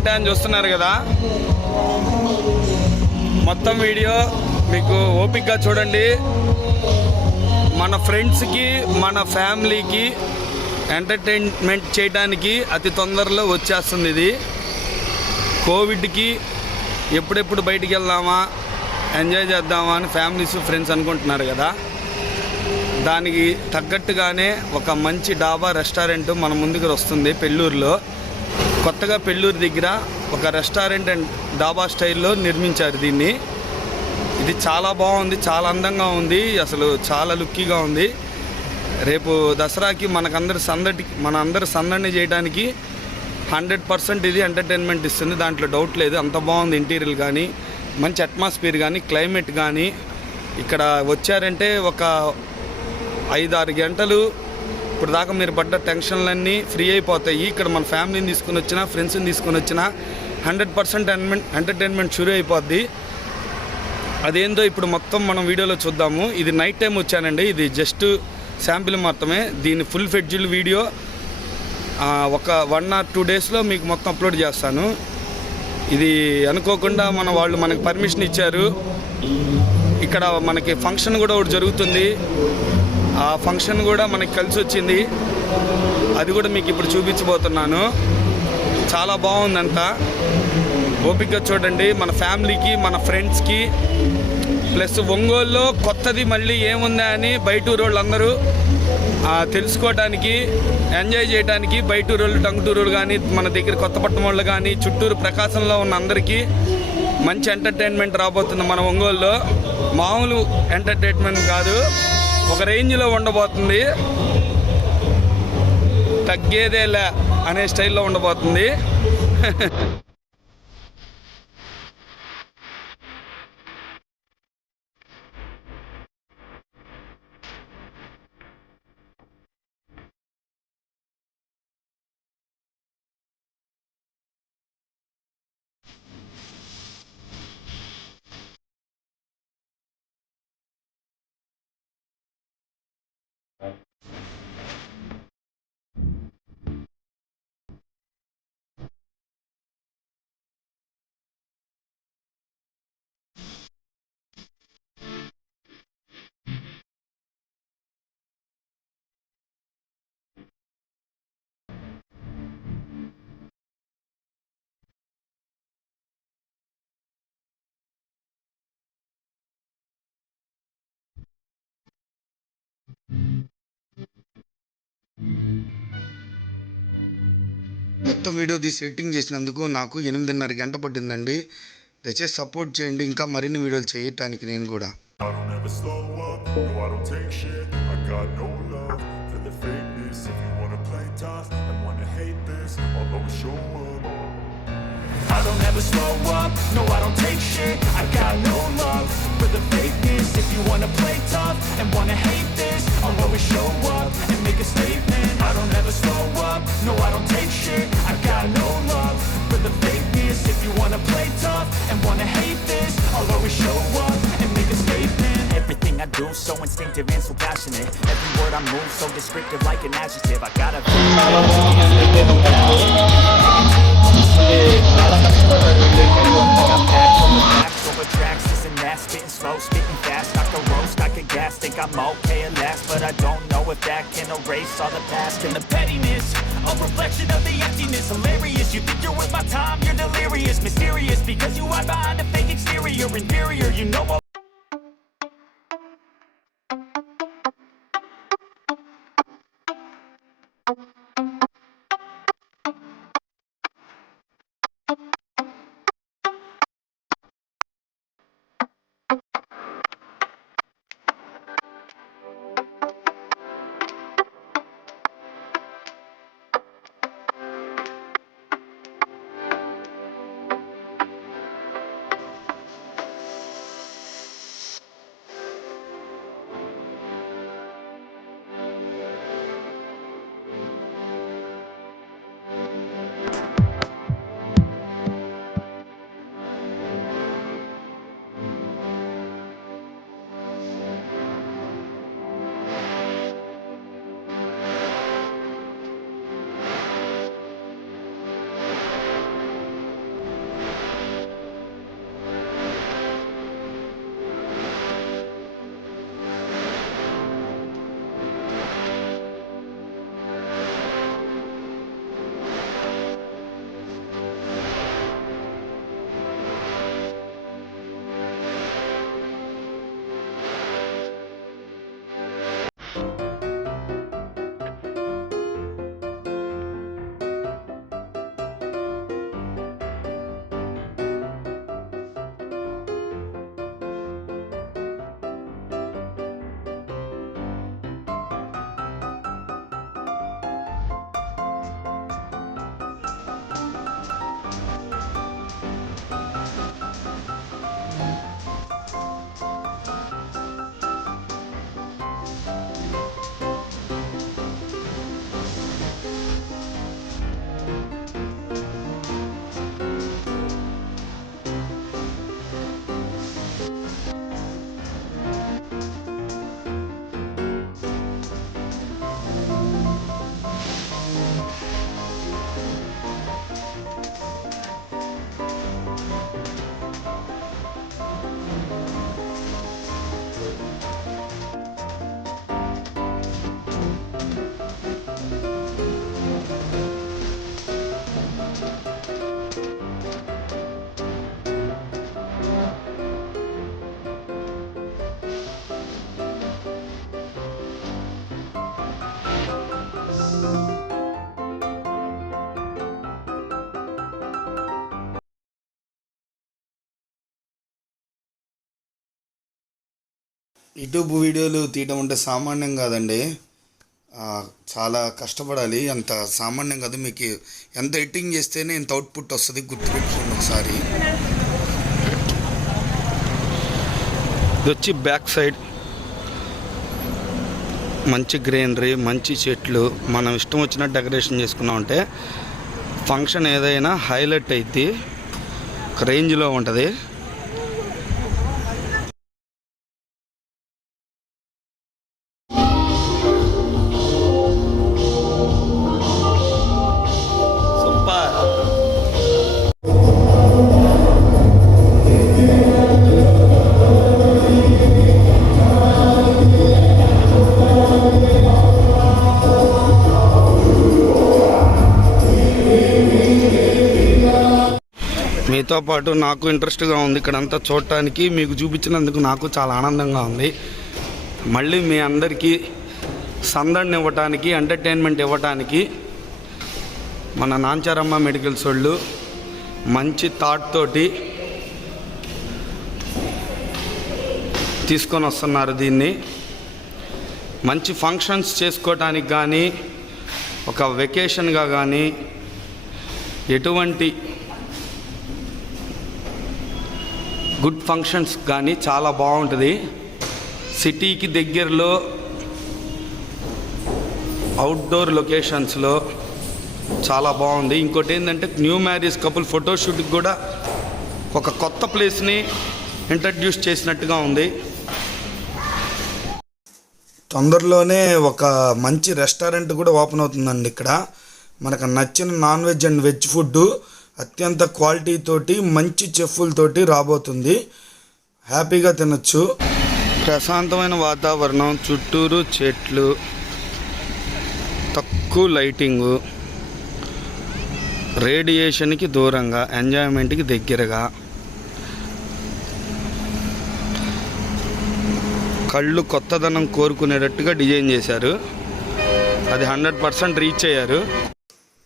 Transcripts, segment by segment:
ఏంటా అని చూస్తున్నారు కదా, మొత్తం వీడియో మీకు ఓపికగా చూడండి. మన ఫ్రెండ్స్కి మన ఫ్యామిలీకి ఎంటర్టైన్మెంట్ చేయడానికి అతి తొందరలో వచ్చేస్తుంది ఇది. కోవిడ్కి ఎప్పుడెప్పుడు బయటికి వెళ్దామా, ఎంజాయ్ చేద్దామా అని ఫ్యామిలీస్ ఫ్రెండ్స్ అనుకుంటున్నారు కదా, దానికి తగ్గట్టుగానే ఒక మంచి డాబా రెస్టారెంట్ మన ముందుకు వస్తుంది పెళ్ళూరులో. కొత్తగా పెళ్ళూరు దగ్గర ఒక రెస్టారెంట్ అండ్ డాబా స్టైల్లో నిర్మించారు దీన్ని. ఇది చాలా బాగుంది, చాలా అందంగా ఉంది, అసలు చాలా లుక్కీగా ఉంది. రేపు దసరాకి మన అందరి సందడిని చేయడానికి 100% ఇది ఎంటర్టైన్మెంట్ ఇస్తుంది, దాంట్లో డౌట్ లేదు. అంత బాగుంది ఇంటీరియర్ కానీ, మంచి అట్మాస్ఫియర్ కానీ, క్లైమేట్ కానీ. ఇక్కడ వచ్చారంటే ఒక 5-6 గంటలు ఇప్పుడు దాకా మీరు పడ్డ టెన్షన్లన్నీ ఫ్రీ అయిపోతాయి. ఇక్కడ మన ఫ్యామిలీని తీసుకుని వచ్చినా, ఫ్రెండ్స్ని తీసుకుని వచ్చినా 100% ఎంటర్టైన్మెంట్ షురూ అయిపోద్ది. అదేందో ఇప్పుడు మొత్తం మనం వీడియోలో చూద్దాము. ఇది నైట్ టైం వచ్చానండి, ఇది జస్ట్ శాంపిల్ మాత్రమే. దీని ఫుల్ ఫెడ్జ్డ్ వీడియో ఒక 1 or 2 డేస్లో మీకు మొత్తం అప్లోడ్ చేస్తాను. ఇది అనుకోకుండా వాళ్ళు మనకు పర్మిషన్ ఇచ్చారు. ఇక్కడ మనకి ఫంక్షన్ కూడా ఒకటి జరుగుతుంది, ఆ ఫంక్షన్ కూడా మనకి కలిసి వచ్చింది. అది కూడా మీకు ఇప్పుడు చూపించబోతున్నాను. చాలా బాగుందంతా, ఓపికగా చూడండి. మన ఫ్యామిలీకి, మన ఫ్రెండ్స్కి, ప్లస్ ఒంగోలులో కొత్తది మళ్ళీ ఏముందా అని బయటూరు వాళ్ళందరూ తెలుసుకోవడానికి, ఎంజాయ్ చేయడానికి బయటూరు వాళ్ళు, టంగుటూరు కానీ, మన దగ్గర కొత్తపట్నం వాళ్ళు కానీ, చుట్టూరు ప్రకాశంలో ఉన్న అందరికీ మంచి ఎంటర్టైన్మెంట్ రాబోతుంది మన ఒంగోలులో. మామూలు ఎంటర్టైన్మెంట్ కాదు, ఒక రేంజ్లో ఉండబోతుంది. తగ్గేదేలే అనే స్టైల్లో ఉండబోతుంది. మొత్తం వీడియో తీసి ఎడిటింగ్ చేసినందుకు నాకు 8.5 గంట పట్టిందండి. దయచేసి సపోర్ట్ చేయండి, ఇంకా మరిన్ని వీడియోలు చేయటానికి నేను కూడా. I don't ever slow up, no I don't take shit. I got no love for the fakeness. If you wanna play tough and wanna hate this, I'll always show up and make a statement. I don't ever slow up, no I don't take shit. I got no love for the fakeness. If you wanna play tough and wanna hate this, I'll always show up and make a statement. Everything I do so instinctive and so passionate. Every word I move so descriptive like an adjective. I gotta over tracks, this and that, spitting slow, spitting fast, I can roast, I can gas, think I'm okay at last, but I don't know if that can erase all the past and the pettiness, a reflection of the emptiness, hilarious, you think you're worth my time, you're delirious, mysterious, because you hide behind a fake exterior, inferior, you know all. YouTube వీడియోలు తీయడం అంటే సామాన్యం కాదండి. చాలా కష్టపడాలి. అంత సామాన్యం కాదు. మీకు ఎంత ఎడిటింగ్ చేస్తేనే ఇంత అవుట్పుట్ వస్తుంది, గుర్తుపెట్టుకోండి ఒకసారి. ఇది వచ్చి బ్యాక్ సైడ్ మంచి గ్రీనరీ, మంచి చెట్లు, మనం ఇష్టం వచ్చినట్టు డెకరేషన్ చేసుకున్నామంటే ఫంక్షన్ ఏదైనా హైలైట్ అయింది, ఒక రేంజ్లో ఉంటుంది. మీతో పాటు నాకు ఇంట్రెస్ట్గా ఉంది ఇక్కడంతా చూడటానికి, మీకు చూపించినందుకు నాకు చాలా ఆనందంగా ఉంది. మళ్ళీ మీ అందరికీ సందడిని ఇవ్వటానికి, ఎంటర్టైన్మెంట్ ఇవ్వటానికి మన నాంచారమ్మ మెడికల్స్ వాళ్ళు మంచి థాట్ తోటి తీసుకొని వస్తున్నారు. దీన్ని మంచి ఫంక్షన్స్ చేసుకోవటానికి కానీ, ఒక వెకేషన్గా కానీ, ఎటువంటి గుడ్ ఫంక్షన్స్ కానీ చాలా బాగుంటుంది. సిటీకి దగ్గరలో అవుట్డోర్ లొకేషన్స్లో చాలా బాగుంది. ఇంకోటి ఏంటంటే న్యూ మ్యారేజ్ కపుల్ ఫోటోషూట్కి కూడా ఒక కొత్త ప్లేస్ని ఇంట్రడ్యూస్ చేసినట్టుగా ఉంది. తొందరలోనే ఒక మంచి రెస్టారెంట్ కూడా ఓపెన్ అవుతుందండి. ఇక్కడ మనకు నచ్చిన non veg and veg food అత్యంత క్వాలిటీ తోటి, మంచి చెఫ్లతోటి రాబోతుంది. హ్యాపీగా తినచ్చు. ప్రశాంతమైన వాతావరణం, చుట్టూరు చెట్లు, తక్కువ లైటింగు, రేడియేషన్కి దూరంగా, ఎంజాయ్మెంట్కి దగ్గరగా, కళ్ళు కొత్తదనం కోరుకునేటట్టుగా డిజైన్ చేశారు. అది 100% రీచ్ అయ్యారు.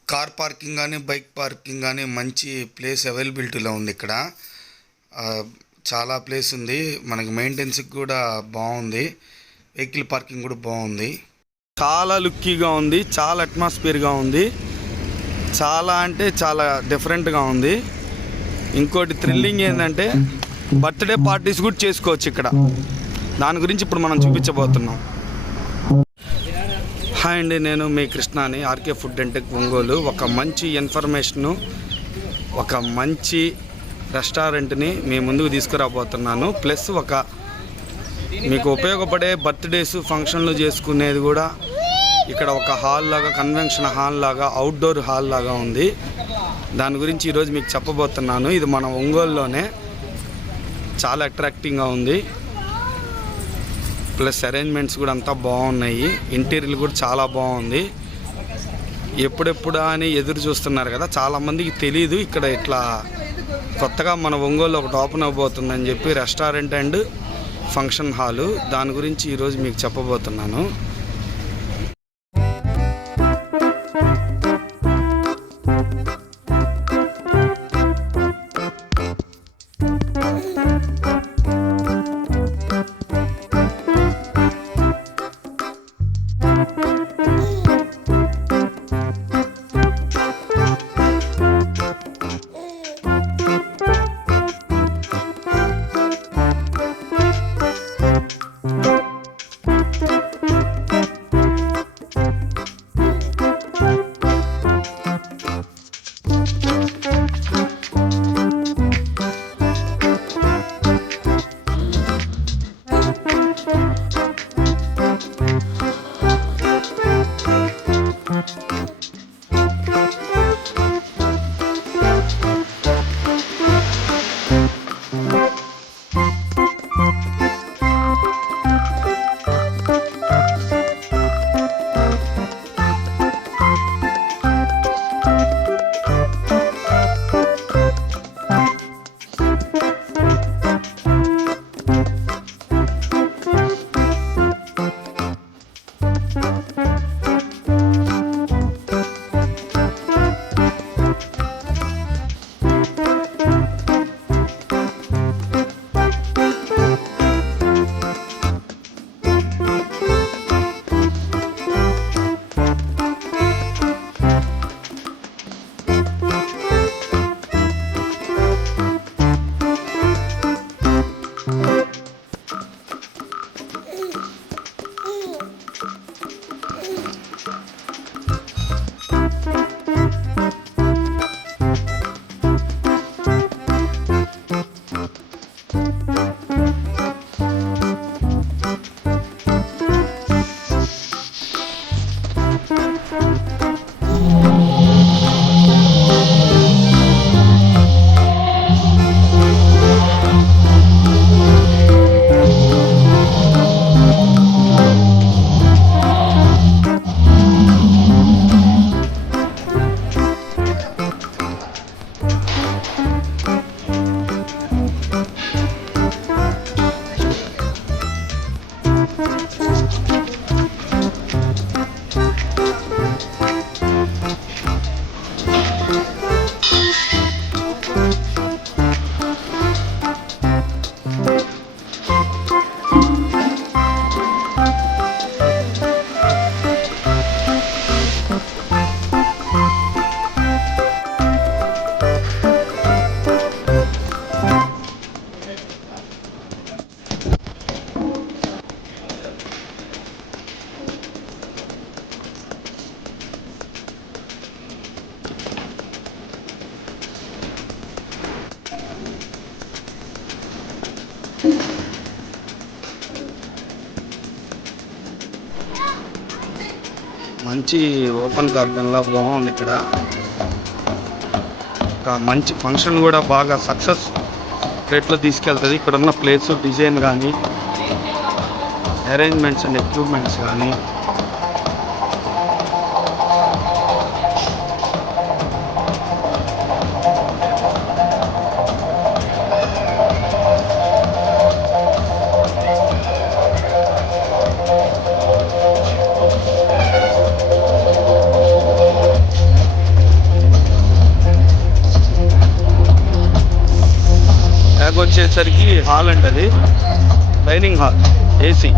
కార్ పార్కింగ్ కానీ, బైక్ పార్కింగ్ కానీ మంచి ప్లేస్ అవైలబిలిటీలో ఉంది. ఇక్కడ చాలా ప్లేస్ ఉంది. మనకి మెయింటెనెన్స్కి కూడా బాగుంది. వెహికల్ పార్కింగ్ కూడా బాగుంది. చాలా లుక్కీగా ఉంది, చాలా అట్మాస్ఫియర్గా ఉంది, చాలా అంటే చాలా డిఫరెంట్గా ఉంది. ఇంకోటి థ్రిల్లింగ్ ఏంటంటే బర్త్డే పార్టీస్ కూడా చేసుకోవచ్చు ఇక్కడ. దాని గురించి ఇప్పుడు మనం చూపించబోతున్నాం. హాయ్ అండి, నేను మీ కృష్ణాని, RK food and tech Ongole. ఒక మంచి ఇన్ఫర్మేషను, ఒక మంచి రెస్టారెంట్ని మీ ముందుకు తీసుకురాబోతున్నాను. ప్లస్ ఒక మీకు ఉపయోగపడే బర్త్డేస్, ఫంక్షన్లు చేసుకునేది కూడా ఇక్కడ ఒక హాల్ లాగా, కన్వెన్షన్ హాల్ లాగా, అవుట్డోర్ హాల్ లాగా ఉంది. దాని గురించి ఈరోజు మీకు చెప్పబోతున్నాను. ఇది మన ఒంగోలులోనే, చాలా అట్రాక్టింగ్గా ఉంది. ప్లస్ అరేంజ్మెంట్స్ కూడా అంతా బాగున్నాయి. ఇంటీరియర్ కూడా చాలా బాగుంది. ఎప్పుడెప్పుడా అని ఎదురు చూస్తున్నారు కదా, చాలామందికి తెలీదు ఇక్కడ ఇట్లా కొత్తగా మన ఒంగోలు ఒకటి ఓపెన్ అవబోతుందని చెప్పి, రెస్టారెంట్ అండ్ ఫంక్షన్ హాలు. దాని గురించి ఈరోజు మీకు చెప్పబోతున్నాను. మంచి ఓపెన్ గార్డెన్లా బాగుంది ఇక్కడ. మంచి ఫంక్షన్ కూడా బాగా సక్సెస్ రేట్లో తీసుకెళ్తుంది. ఇక్కడ ఉన్న ప్లేస్ డిజైన్ కానీ, అరేంజ్మెంట్స్ అండ్ ఎక్విప్మెంట్స్ కానీ వచ్చేసరికి హాల్ అంటది, డైనింగ్ హాల్, ఏసీ.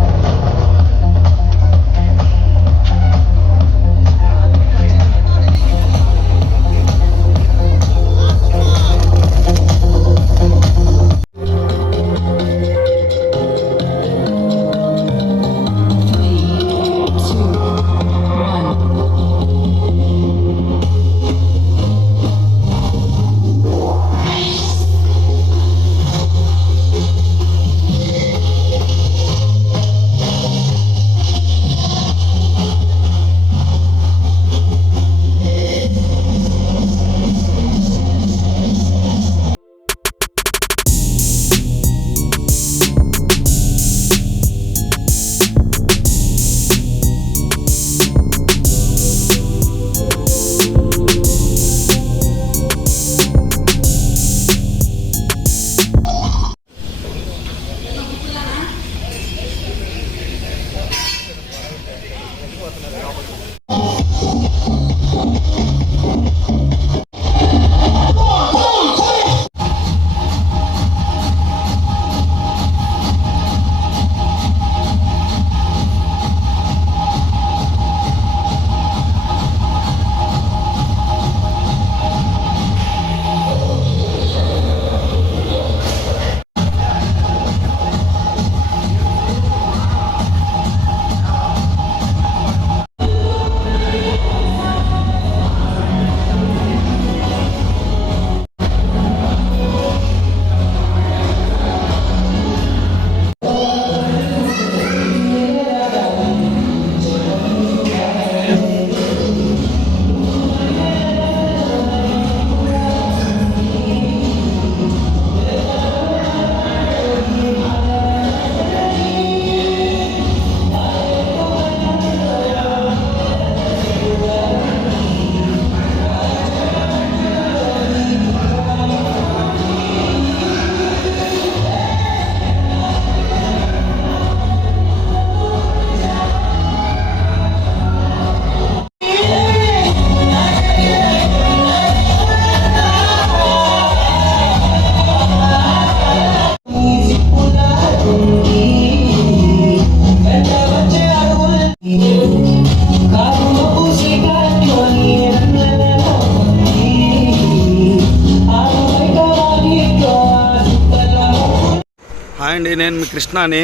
హాయ్ అండి, నేను మీ కృష్ణని.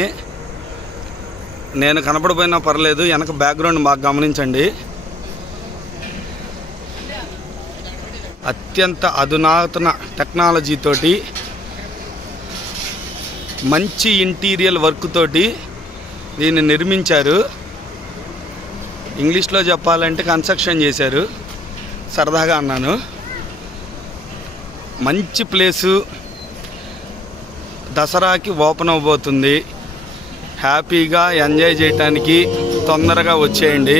నేను కనపడిపోయినా పర్లేదు, వెనక బ్యాక్గ్రౌండ్ బాగా గమనించండి. అత్యంత అధునాతన టెక్నాలజీతోటి, మంచి ఇంటీరియర్ వర్క్ తోటి దీన్ని నిర్మించారు. ఇంగ్లీష్లో చెప్పాలంటే కన్స్ట్రక్షన్ చేశారు. సరదాగా అన్నాను. మంచి ప్లేసు, దసరాకి ఓపెన్ అవబోతుంది. హ్యాపీగా ఎంజాయ్ చేయడానికి తొందరగా వచ్చేయండి.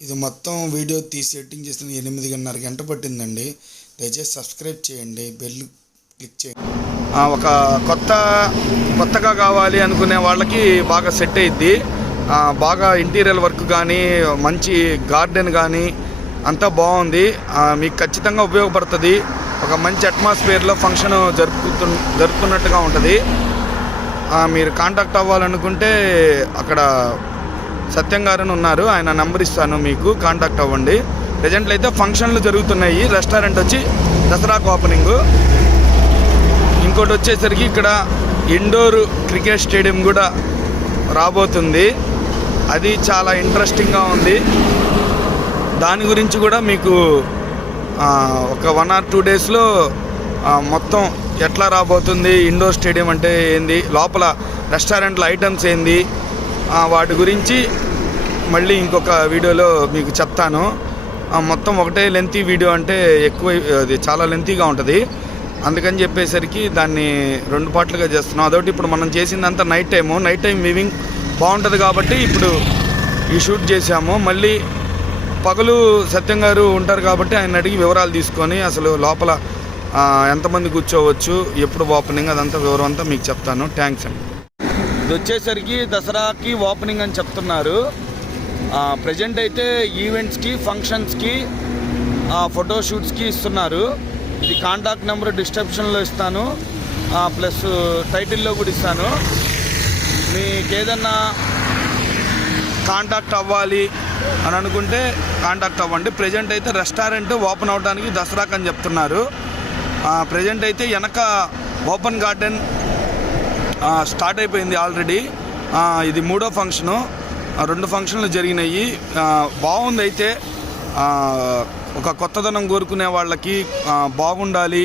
ఇది మొత్తం వీడియో తీసి సెట్టింగ్ చేసిన 8.5 గంట పట్టిందండి. దయచేసి సబ్స్క్రైబ్ చేయండి, బెల్ క్లిక్ చేయండి. ఒక కొత్తగా కావాలి అనుకునే వాళ్ళకి బాగా సెట్ అయ్యిద్ది. బాగా ఇంటీరియర్ వర్క్ కానీ మంచి గార్డెన్ కానీ అంతా బాగుంది. మీకు ఖచ్చితంగా ఉపయోగపడుతుంది. ఒక మంచి అట్మాస్ఫియర్లో ఫంక్షన్ జరుపుతున్నట్టుగా ఉంటుంది. మీరు కాంటాక్ట్ అవ్వాలనుకుంటే అక్కడ సత్యం గారని ఉన్నారు, ఆయన నెంబర్ ఇస్తాను, మీకు కాంటాక్ట్ అవ్వండి. ప్రజెంట్లో అయితే ఫంక్షన్లు జరుగుతున్నాయి. రెస్టారెంట్ వచ్చి దసరాకు ఓపెనింగు. ఇంకోటి వచ్చేసరికి ఇక్కడ ఇండోర్ క్రికెట్ స్టేడియం కూడా రాబోతుంది. అది చాలా ఇంట్రెస్టింగ్గా ఉంది. దాని గురించి కూడా మీకు ఒక 1 or 2 డేస్లో మొత్తం ఎట్లా రాబోతుంది, ఇండోర్ స్టేడియం అంటే ఏంది, లోపల రెస్టారెంట్లో ఐటమ్స్ ఏంది, వాటి గురించి మళ్ళీ ఇంకొక వీడియోలో మీకు చెప్తాను. మొత్తం ఒకటే లెంతీ వీడియో అంటే ఎక్కువ, అది చాలా లెంతీగా ఉంటుంది. అందుకని చెప్పేసరికి దాన్ని 2 పార్ట్లుగా చేస్తున్నాం. అదొకటి ఇప్పుడు మనం చేసిందంతా నైట్ టైం వీవింగ్ బాగుంటుంది కాబట్టి ఇప్పుడు ఈ షూట్ చేసాము. మళ్ళీ పగలు సత్యం గారు ఉంటారు కాబట్టి ఆయన అడిగి వివరాలు తీసుకొని అసలు లోపల ఎంతమంది కూర్చోవచ్చు, ఎప్పుడు ఓపెనింగ్, అదంతా వివరం అంతా మీకు చెప్తాను. థ్యాంక్స్ అండి. ఇది వచ్చేసరికి దసరాకి ఓపెనింగ్ అని చెప్తున్నారు. ప్రజెంట్ అయితే ఈవెంట్స్కి, ఫంక్షన్స్కి, ఫోటోషూట్స్కి ఇస్తున్నారు. ఇది కాంటాక్ట్ నెంబర్ డిస్క్రిప్షన్లో ఇస్తాను, ప్లస్ టైటిల్లో కూడా ఇస్తాను. మీకు ఏదన్నా కాంటాక్ట్ అవ్వాలి అని అనుకుంటే కాంటాక్ట్ అవ్వండి. ప్రజెంట్ అయితే రెస్టారెంట్ ఓపెన్ అవడానికి దసరాకు అని చెప్తున్నారు. ప్రజెంట్ అయితే వెనక ఓపెన్ గార్డెన్ స్టార్ట్ అయిపోయింది ఆల్రెడీ. ఇది 3వ ఫంక్షను. 2 ఫంక్షన్లు జరిగినాయి. బాగుంది. అయితే ఒక కొత్తదనం కోరుకునే వాళ్ళకి బాగుండాలి.